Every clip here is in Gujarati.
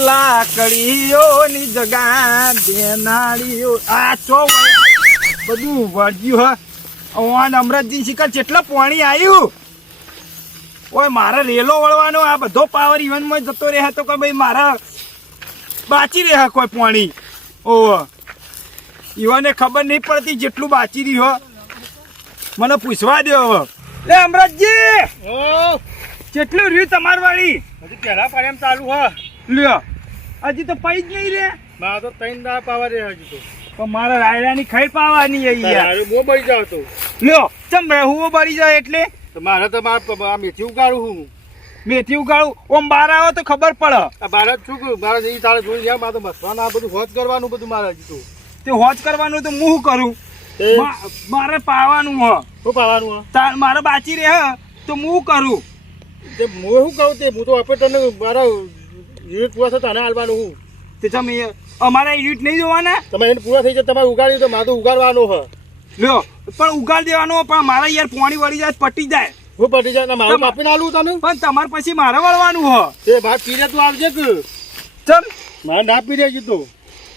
લાકડીઓની જગા બેનાળીઓ આ ચો બધું વળગ્યું હા. ઓન અમરતજી શિખર જેટલા પાણી આવ્યું ઓય મારે રેલો વળવાનો આ બધો પાવર ઇવનમાં જતો રહે તો કે ભાઈ મારા બાચી રહે કોઈ પાણી. ઓહ. ઈવાને ખબર નહીં પડતી જેટલું બાચી રહ્યું મને પૂછવા દો હવે. લે અમરતજી ઓ કેટલું રહ્યું તમારું વાળી હજી પહેલા પણ એમ ચાલુ હ. લ્યો. હજી તો પૈ જ નહીં રે. મારા તો ત્રણ દા પાવા રે હજી તો. પણ મારા રાયડાની ખાઈ પાવાની યાર. મો બળી જાવ તો. લ્યો ચમ હું બળી જાય એટલે? તો મારે તો મારા મેથી ઉગાડું હું. મેથી ઉગાડું? ઓમ બાર આવો તો ખબર પડે. બાર જ છું કે મારે એ તારે જોઈ ગયા મારે તો મસવાનું આ બધું હોજ કરવાનું બધું મારે હજી તો. તે હોજ કરવાનું તો હું કરું? મારે પાવાનું હ શું પાવાનું હે? તાર મારે બાચી રહે તો હું કરું? તે હું શું કહું તે? હું તો તને મારા યુનિટ પૂરા થતા તને હાલવાનું હું. તે તમે અમારા યુનિટ નહીં જોવાના? તમે એને પૂરા થઈ જાય તમારે ઉગાડ્યું તો મારે તો ઉગાડવાનું હ. લ્યો પણ ઉગાડ દેવાનો પણ મારા યાર પોણી વળી જાય પટી જાય. હું પટી જાય મારે કાપીને આલું તને? પણ તમારે પછી મારે વળવાનું હ. તે ભાત પીરે તું આવજે કે. ચમ. મારે ના પીરે તો.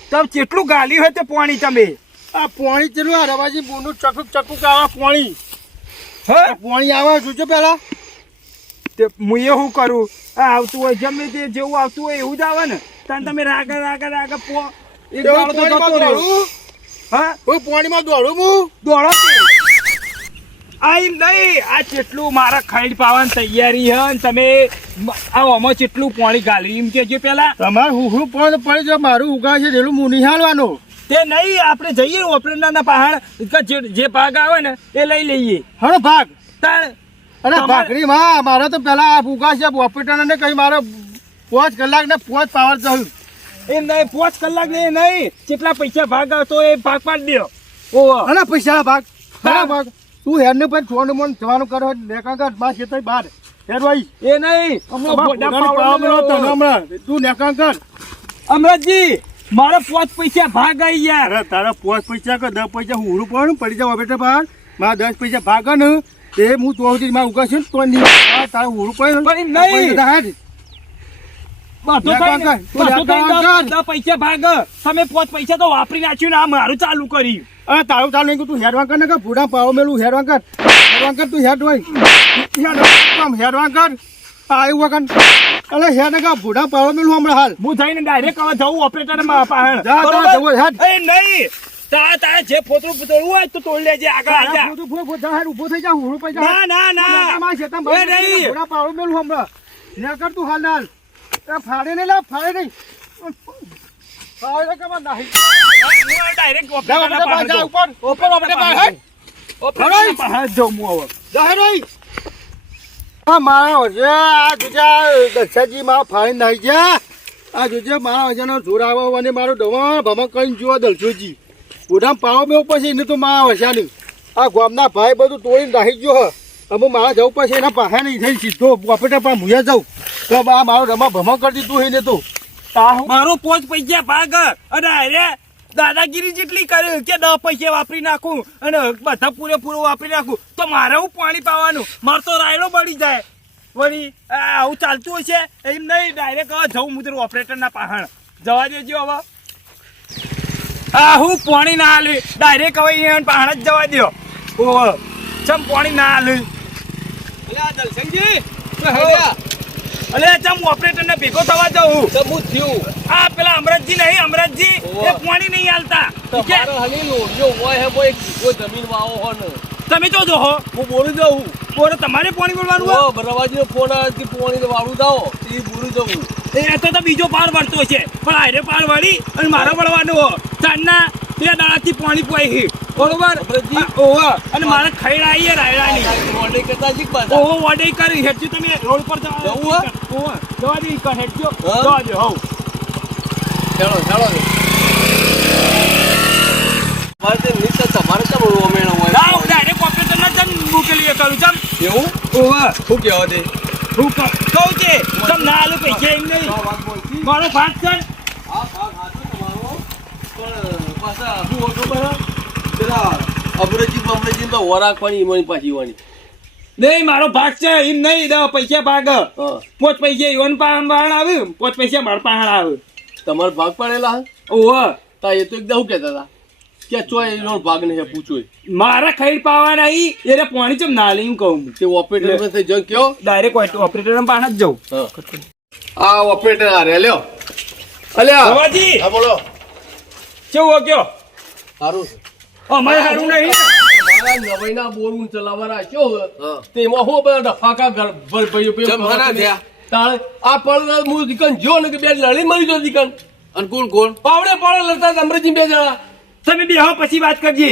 તમે કેટલું ગાલી હોય તે પોણી તમે. આ પોણી ચેલું આ રવાજી બોનું ચકુક ચકુક આવે પોણી. હે? પોણી આવે જોજો પેલા. તે હું એ શું કરું? આવતું હોય ગમે તે જેવું આવતું હોય એવું જ આવે ને. તાન તમે રાગા રાગા રાગા પો. એક દાડો તો જતો રહ્યો. હા? હું પોણીમાં દોડું હું દોડો આ નહીં આ કેટલું મારા ખાઈ પાવાની તૈયારી હે ને તમે મ- આ આમાં કેટલું પાણી ગાલી એમ કેજો પેલા. તમારે હું હું પણ પડી મારું ઉગા છે રેલું હું નિહાળવાનો. તે નહીં આપણે જઈએ ઓપરેટરના પહાડ. જે જે ભાગ આવે ને એ લઈ લઈએ. હણો ભાગ. તાણ અને ભાખરી માં મારે તો પેલા ઉગા છે હોસ્પિટલ ને કઈ મારે પાંચ કલાક ને પાંચ પાવર જવું એ નહીં પાંચ કલાક ને નહીં. કેટલા પૈસા ભાગ આવતો એ ભાગ પાડી દો ઓહો. અને પૈસા ભાગ ભાગ. ભાગ તું હેર ને પછી છોડ મોન જવાનું કરો. નેકાંકરમાં છે બહાર. હેર ભાઈ. એ નહીં. હમણાં તું નેકાંકર અમરતજી મારા પાંચ પૈસા ભાગ આવી યાર અરે તારા પાંચ પૈસા કે દસ પૈસા હું પડું પડી જાવ બેટા બહાર. મારા દસ પૈસા ભાગ ને એ હું તો સુધી માં ઉગા છે ને તો નહીં. તારે ઓળું પડે નહીં. પૈસા ભાગ. તમે પૈસા તો વાપરી નાખ્યું ને આ મારું ચાલુ કર્યું. અરે તારું ચાલુ નહીં તું હેડવાં કર ને કે ભૂડા પાવો મેલું હેડવાં કર. હેડવાં કર તું હેડ હોય. હેડ હેડવાં કર. આવ્યું વગર. હેડ કે ભૂડા પાવો મેલું હમણાં હાલ. હું જઈને ડાયરેક્ટ હવે જવું ઓપરેટર પાસે જા, જા, જવું, હેડ. એ નહીં. તારા તારા જે ફોતરું તોડવું હોય તો તોડી લેજે આગળ આજા. તું ફૂ- ફૂ- જા, ઊભો થઈ જા હું પૈસા ના ના ના. મારા છે એ નહીં. ઘોડા પાવો મેલું હમણાં. ને કર તું હાલ હાલ. એ ફાડે નહીં લે ફાડે નહીં. ફાડે કે માં નહીં. ડાયરેક્ટ જા, જા, જાઉં. ઉપર. ઉપર ઓપરેટર પાસે હેડ. ઓપરેટરના પાસે હું હવે જાહેર આ મારા વજે આ જોજે દક્ષાજી માં ફાઈન નાઈ ગયા. આ જોજે મારા વજાનો જોર આવો અને મારો ડમા ભમક કરીને જુઓ દલસોજી બુઢા પાવા મેં પછી એને તો માં વજાની આ ગામના ભાઈ બધું તોડીને રાખી ગયો અમુક મારા જવું પછી એના પાસે નહીં થઈ સીધો ઓપરેટર પણ મુયા જાઉં. તો આ મારો રમા ભમક કરી દીધું એને તો. મારો પોચ પૈસા ભાગ. અને અરે, દાદાગીરી જેટલી કરે કે દસ પૈસા વાપરી નાખું અને બધા પૂરેપૂરું વાપરી નાખું, તો મારે હું પાણી પાવાનું? મારે તો રાયડો બળી જાય. વળી આવું ચાલતું હશે એમ નહીં ડાયરેક્ટ જવું મુદ્ર ઓપરેટરના પાહણ. જવા દેજો હવે. આ હું પાણી ના હાલી ડાયરેક્ટ હવે અહીંયા પાહણ જ જવા દો ઓહો ચમ પાણી ના હાલી અલે ચમ ઓપરેટર ને ભેગો થવા જાઉં આ પેલા અમરતજી નહીં અમરતજી એ પાણી નહીં હાલતા. કે તમે તો જો હો. બોલો તમારે પાણી બોલવાનું હો? એ તો તો બીજો પાર વળતો છે. પણ આરે પાર વળી અને મારો વળવાનો હો. ચાંદના બે દાડાથી પાણી પોઈ બરોબર? ઓહો અને મારે ખૈડ આવીએ છે રાયડાની. ઓહો વડે કરી. હેડજો તમે રોડ પર જવા હેઠજો ઓહો જવા દે કર હેડજો હા? જવા દે હો ના ડાયરેક્ટ ઓપરેટર ના જમ મૂકેલી કરું. જમ એવું? ઓહો. શું કહેવા દે? હું કહું છે જમ ના આલું પૈસા એમ નહીં. મારો છે? ભાગ હે? પેલા અમરેજી તો વરાક પાણી ઈમાની પાછી ઈમાની નહીં મારો ભાગ છે એમ નહીં દસ પૈસા ભાગ. પોચ પૈસા ઈવન પાહણ પાહણ આવે પોચ પૈસા માર પાહણ આવે. તમારો ભાગ પડેલા હે? ઓહો. તા એ તો એકદમ હું કહેતા હતા? કે ચોય એનો ભાગ નહીં પૂછો મારા ખૈર પાવા નહીં એટલે પાણી ચમ ના લઈ કહું તે ઓપરેટર થઈ જગ કયો? ડાયરેક્ટ ઓપરેટર પાણા જ જવું આ ઓપરેટર આ રે લ્યો. અલ્યા. ભવાજી. હા બોલો. કેવું કયો? સારું છે. અમારે સારું નહીં. મારા નવાઈના બોરું ચલાવવા રાખ્યો તેમાં હું. બધા ડફાકા ઘર ભર થયા? તાણે આ પણ હું દીકન જો ને કે બે લડી મરી જો દીકન. અને કોણ પાવડે પાવડે લડતા અમરેજી બે જણા. તમે બે પછી વાત કરજે.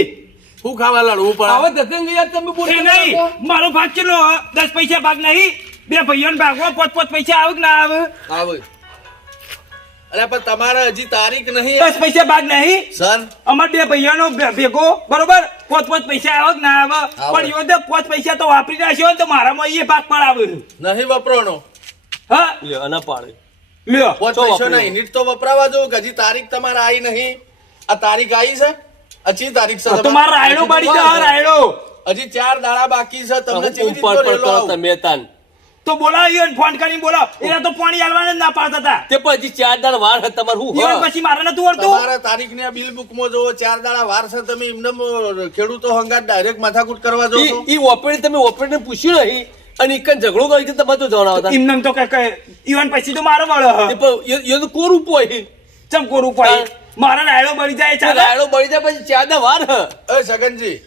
શું ખાવા લડવું પડે આવા ધતંગ યાર તમે બોલે નહીં મારો ભાગ કેટલો દસ પૈસા ભાગ નહીં. બે ભાઈઓને ભાગવા પોત પોત પૈસા આવે કે ના આવે? આવે. અરે પણ તમારે હજી તારીખ નહીં. દસ પૈસા ભાગ નહીં? સર? અમાર બે ભાઈઓનો ભેગો બરોબર? પોચ પોચ પૈસા આવે કે ના આવે. પણ યો પોત પોચ પૈસા તો વાપરી નાખ્યો ને તો મારામાં એ ભાગ પણ આવે નહીં વપરાનો. હા? લ્યો, આના પાડે. લ્યો. પોચ પૈસા નહીં નીટ તો વપરાવા જો કે હજી તારીખ તમારે આવી નહીં? આ તારીખ આવી છે? હજી તારીખ છે. તો મારો રાયડો બાળી જા રાયડો. હજી ચાર દાડા બાકી છે. તમને તમે કેવી ઉપર રેલો? તમે તાન તો બોલાવ્યો ને ફોન કરીને બોલાવ. એના તો પાણી આલવાને જ ના પાડતા હતા. તે પછી ચાર દાડા વાર હે તમારે હું? પછી મારે નતું વળતું. તમારા તારીખ ને બિલ બુકમાં જોવો ચાર દાડા વાર છે તમે એમને ખેડૂતો હંગાત ડાયરેક્ટ માથાકૂટ કરવા જો છો. ઈ- ઓપરેટર તમે ઓપરેટર પૂછ્યું નહીં અને ઈકન ઝઘડો કરી તમે તો જણાવતા. એમને તો કે ઈવન પછી તો મારો વાળો તે પણ એ- એ તો કોરું પોય? ચમ કોરું પડે? મારા ડાયલો બળી જાય તે ડાયલો બળી જાય પછી દાડ વાર એ સગનજી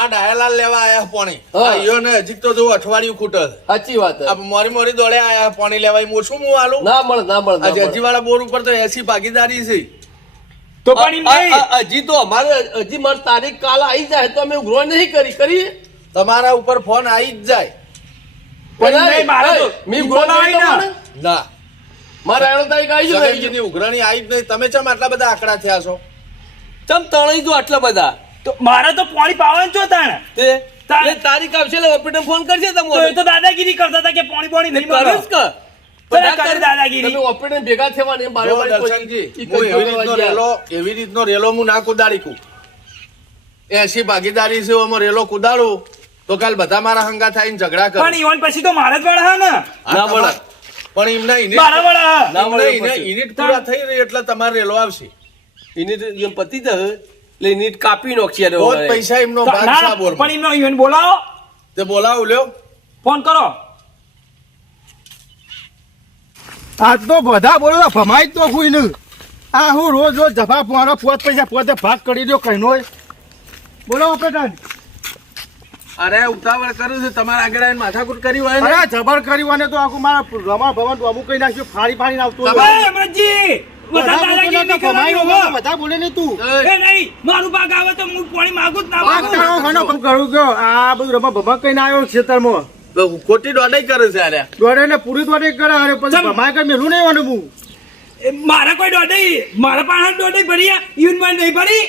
આ ડાયાલાલ લેવા આયા પાણી. હા. ને હજી તો જો અઠવાડિયું ખૂટે સાચી વાત. આ મોરી મોરી દોડે આયા પાણી લેવા. મો ઓછું હું આલું? ના મળ ના મળ મળે. હજીવાળા બોર ઉપર તો એસી ભાગીદારી છે. તો પણ હજી તો અમારે હજી મારી તારીખ કાલ આવી જાય તો અમે ઉગ્રો નહીં કરી કરી તમારા ઉપર ફોન આવી જ જાય. પણ નહીં, મારે તો મેં ઈ ઉઘરો ના. મારે રાયડો તારીખ આવી જાય સગનજીની ઉઘરાણી આવી જ નહીં. તમે ચમ આટલા બધા આંકડા થયા છો? ચમ તણાઈ જો આટલા બધા? તો મારે તો પાણી પાવાનું છો તાણે. તે? તાર- તારીખ આવશે એટલે ઓપરેટર ફોન કરશે તો તો દાદાગીરી કરતા હતા કે પાણી પાણી નહીં કરે જ. દાદાગીરી. ભેગા થવાને જો એવી રીતનો રેલો એવી રીતનો રેલો હું ના કુદાડી કું એસી ભાગીદારી છે રેલો કુદાડું. તો કાલ બધા મારા હંગા થાય ઝઘડા કરે. પણ ઈવન પછી તો મારે જ વળે ને ના મળે. પણ એમના યુનિટ. યુનિટ પૂરા થઈ રહી એટલે તમારે રેલો આવશે. એની એમ પતિ જશે એટલે નીટ કાપી નાખશે યાર બહુ પૈસા એમનો ભાગ આ. પણ એમનો ઈવન બોલાવો. તે બોલાવો લ્યો. ફોન કરો. આજ તો બધા બોલો ભમાઈ જ તો કોઈ નહીં આ હું રોજ રોજ જફા મારો પોત પૈસા પોતે ભાગ કરી દો કઈ નો બોલો ઓપરેટર. અરે ઉતાવળ કરું છું. તમારા આગળ આવીને માથાકૂટ કરી હોય અરે જબર કર્યું અને તો આખું મારા રમા ભવન અમુક કહી નાખ્યું ફાડી ફાડી આવતું. તમારે- અમરજી બધા બોલે નો હો. તું. એ નહીં મારું ભાગ આવે તો હું પાણી માંગુ જ ના આ માંગુ. તારો ઘણો પણ કરું ગયો આ બધું રમા ભમા કઈ ના આવ્યો ખેતરમાં. ખોટી દોડાઈ કરે છે અરે. દોડે ને પૂરી દોડાઈ કરે અરે પછી. ભમાય કઈ મેલું નહીં વાનું હું. એ મારા કોઈ દોડાઈ મારા પાસે દોડાઈ ભરી ઈવનમાં નહીં ભરી.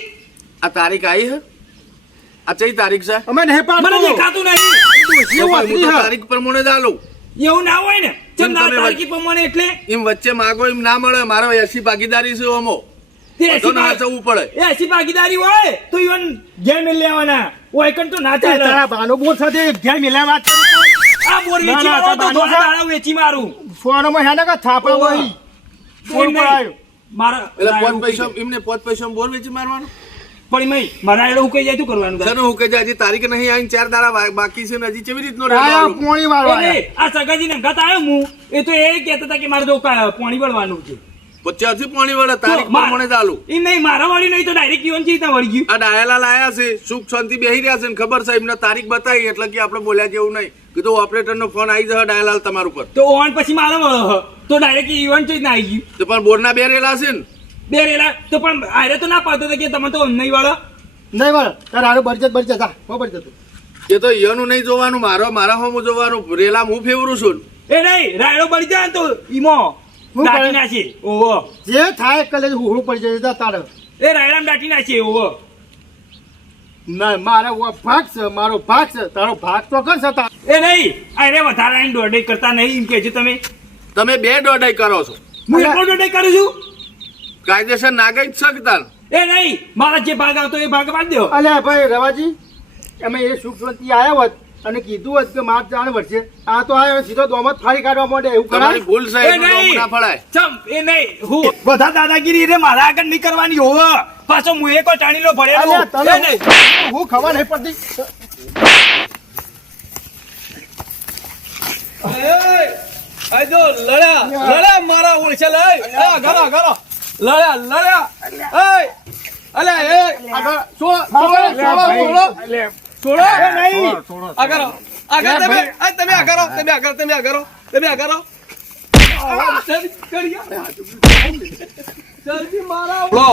આ તારીખ આવી છે આ કઈ તારીખ છે? અમે નહીં મને દેખાતું નહીં. તો એવું તારીખ પ્રમાણે જ આલું. એવું ના હોય ને? ચમ ના તારીખ પ્રમાણે એટલે? એમ વચ્ચે માગો એમ ના મળે. મારો એસી ભાગીદારી છે ઓમો. એસી ના જવું પડે. એસી ભાગીદારી હોય તો ઈવન ઘેર મેળ લેવાના. ઓય કન તો ના ચાલે. તારા બાનો બોર સાથે ઘેર મિલા વાત કરી આ બોર વેચી મારો તો ધોળા દાડા વેચી મારું. ફોનમાં હેને કા થાપા હોય. ફોન પર આવ્યો. મારા એટલે પોત પૈસા એમને પોત પૈસા બોર વેચી મારવાનો. પણ એમાં મારા રાયડું ઉકળી જાય શું કરવાનું સર હું જાય હજી તારીખ નહીં આવી ચાર દાડા બાકી છે ને હજી કેવી રીતનો પોણી વાળો. આ સગાજીને અંગાત આવ્યો હું એ તો એ કહેતા હતા કે મારે તો પોણી વળવાનું છે. તો ત્યાંથી પોણી વળે તારીખ પ્રમાણે ચાલુ. એ નહીં મારા વાળી નહીં તો ડાયરેક્ટ ઈવન છે ત્યાં વળી ગયું. આ ડાયલા આયા છે સુખ શાંતિ બેહી રહ્યા છે ને ખબર છે એમને તારીખ બતાવી એટલે કે આપણે બોલ્યા જેવું નહીં. કીધું ઓપરેટર નો ફોન આવી જશે ડાયાલાલ તમારું પર તો ઓન પછી મારો વળો તો ડાયરેક્ટ ઈવન ચી ના આવી ગયું. તો પણ ના બે રેલા છે ને. બે રેલા તો પણ આરે તો ના પાડતો કે તમે તો નહીં વાળો. નહીં વાળો. તારે હારું બરજત બરજત હા હો બરજત એ તો ઈયોનું નહીં જોવાનું મારો મારા હોમ જોવાનું. રેલા હું ફેવરું છું. એ નહીં રાયડો બળી જાય તો ઈમો. હું દાટી નાખી. ઓહો. જે થાય કલે હુહળું પડી જાય જા તારે. એ રાયડામ દાટી નાખી ઓહો. ના મારા ભાગ છે મારો ભાગ છે. તારો ભાગ તો કરશે તાર એ નહીં અરે વધારે આઈને દોડે કરતા નહીં એમ કે છે તમે. તમે બે દોડાઈ કરો છો. હું એક દોડે કરું છું? કાયદેસર નાગાઈ જ શકતા એ નહીં મારા જે ભાગ આવતો એ ભાગ વાંચ દો. અલ્યા ભાઈ રવાજી અમે એ સુખ શાંતિ આવ્યા હોત અને કીધું હોત કે માર જાણ વર્ષે આ તો આ સીધો દોમત ફાડી કાઢવા માટે એવું કરાય? ભૂલ છે એ નહીં. ના ફળાય. ચમ એ નહીં હું બધા દાદાગીરી રે મારા આગળ નહીં કરવાની હોવ. પાછો હું એક ટાણીનો ભરેલો. એ નહીં. હું ખબર નહીં પડતી. લડા લડ્યા મારા ઓળખે લઈ. ઘરો ઘરો. લડ્યા લડ્યા. એય અલે એ આગળ છોડો છોડો છોડો છોડો આ કરો તમે તમે આ કરો તમે આગળ તમે આ કરો તમે આ કરો જલ્દી કરી જલ્દી મારા લો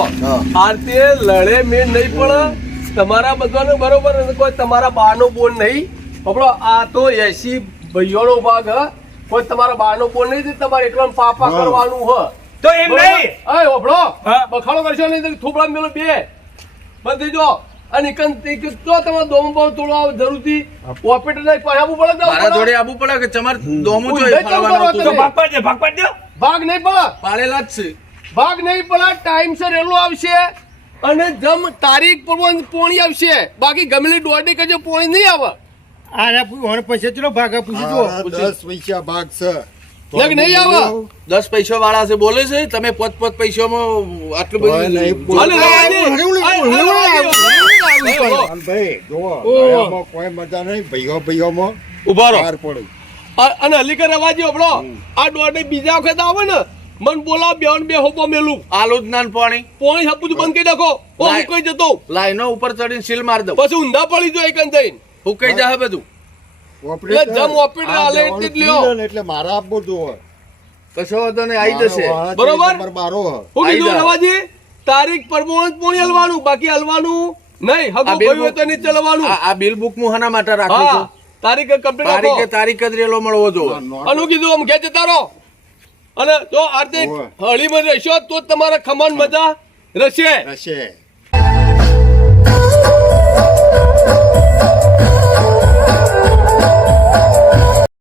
આરતે લડે મેં નહીં પણ તમારા બધાનું બરોબર કોઈ તમારા બાનો બોન નહીં. પકડો આ તો એસી ભાઈઓનો ભાગ હ. કોઈ તમારા બાનો બોન નહીં તમારે એકલા પાપા કરવાનું હ. તો એમ નહીં. અય ઓભળો. બખાડો કરશો નહીં થોબડા મેલો બે. બધી જો. અને એકન તો તમારે દોમ બોમ તોડવા જરૂરથી ઓપરેટર ને પહાવું પડે મારા જોડે આવવું પડે કે તમારે દોમું જોઈએ નહીં ચાલતો ફળવાનું રહો તો ભાગ પાડ દે ભાગ પાડ દે ભાગ નહીં પડે. પાડેલા જ છે. ભાગ નહીં પડે ટાઈમસર એલો આવશે. અને જમ તારીખ પ્રમાણે પોણી આવશે. બાકી ગમેલી દોડી કરજો પોણી નહીં આવે. આ વણ પૈસા ચલો ભાગા પૂછી જો આ પૈસા ભાગ છે. લગ નહીં આવે. દસ પૈસા વાળા છે બોલે છે તમે પોત પોત પૈસામાં આટલું બધું કોઈ મજા નહીં ભાઈઓ ભાઈઓમાં ઊભા રહો. પડે. અને હલીકર રવાજી હબળો આ દોડે બીજા વખત આવે ને મન બોલા બેન બે હોપો મેલું. આલુ જ નાન પાણી. પોણી હપું બંધ કરી નાખો. ઓ લાય. જતો. લાઈનો ઉપર ચડીને સીલ માર દઉં. પછી ઊંધા પડી જો એક થઈને ફૂકાઈ જાય બધું. ઓપરેટર, જમ ઓપરેટર આ આલે એટલે જ લ્યો. એટલે મારા આપવું જોવે. કશો વાંધો નહીં આવી જશે. બરોબર? નંબર બારો હું. કીધું રવાજી તારીખ પ્રમાણે પોણી હલવાનું બાકી હલવાનું નહીં. આ હગું બિલ હોય તો નહીં ચલાવવાનું આ આ બિલ બુક હું હના માટે રાખું છું. તારીખ કમ્પ્લીટ તારીખે તારીખ જ રેલો મળવો જોવે. અને હું કીધું આમ ઘેર જતા રહો અને જો આરતી હળી હળીમાં રહેશો તો તમારા ખમણ મજા રહેશે. હશે